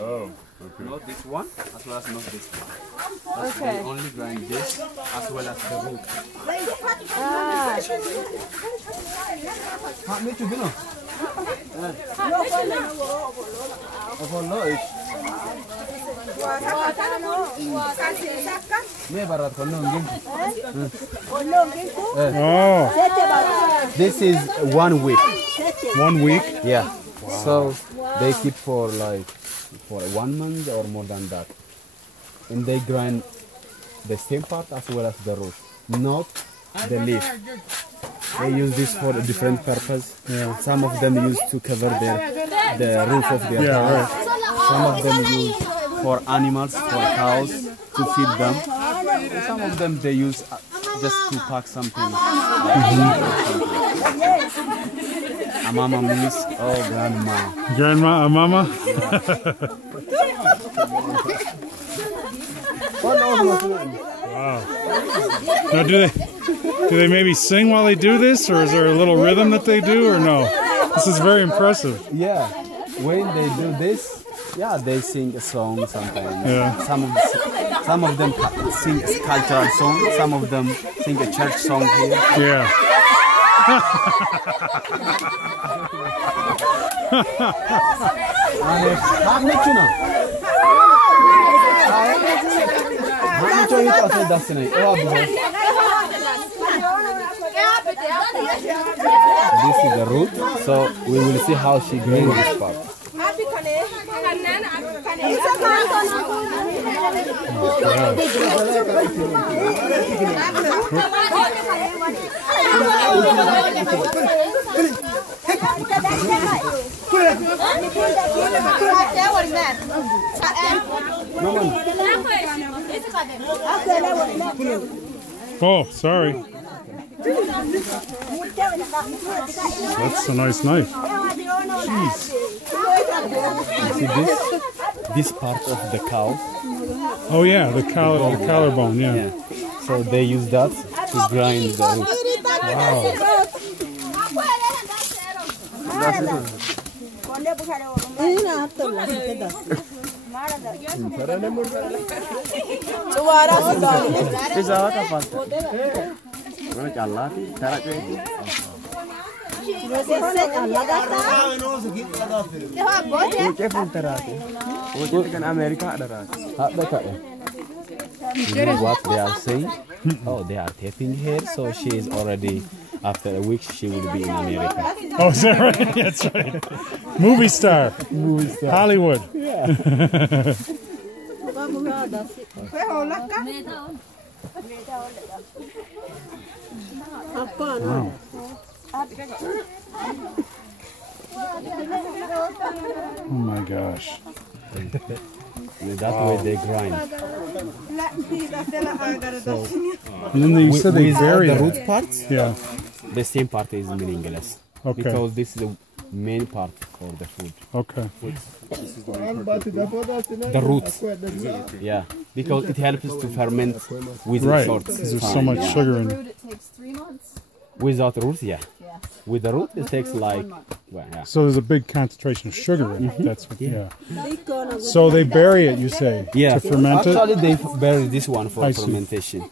Oh, okay. Not this one, as well as not this one. Okay. They only grind this as well as the root. This is 1 week. 1 week? Yeah. Wow. So they keep for 1 month or more than that. And they grind the stem part as well as the root, not the leaf. They use this for a different purpose. Yeah. Some of them use to cover the roof of their house. Right. Some of them use for animals, for cows, to feed them. Some of them they use just to pack something. A mama means, oh, grandma. Grandma, a mama? Wow. Now, do they maybe sing while they do this, or is there a little rhythm that they do, or no? This is very impressive. Yeah, when they do this, yeah, they sing a song sometimes. Yeah. Some of them sing a cultural song. Some of them sing a church song here. Yeah. This is the root, so we will see how she grows this part. Oh, sorry. That's a nice knife. Jeez. You see this part of the cow? Oh yeah, the collarbone, yeah. So they use that to grind the root. Wow. You know what they are saying? Oh, they are taping here, so she is already, after a week, she will be in America. Oh, is that right? That's right. Movie star. Movie star. Hollywood. Yeah. Wow. Oh my gosh. That way they grind. So, and then you said they bury the it. root parts? Yeah. The same part is meaningless. Okay. Because this is the main part for the food. Okay. The roots. Yeah. Because it helps to ferment with right. short Because there's so much sugar in it. It takes 3 months. Without roots, yeah. With the root, it takes like, well, yeah. So there's a big concentration of sugar in it. That's what, yeah. So they bury it, you say, Yeah. to ferment it? Actually, they bury this one for fermentation.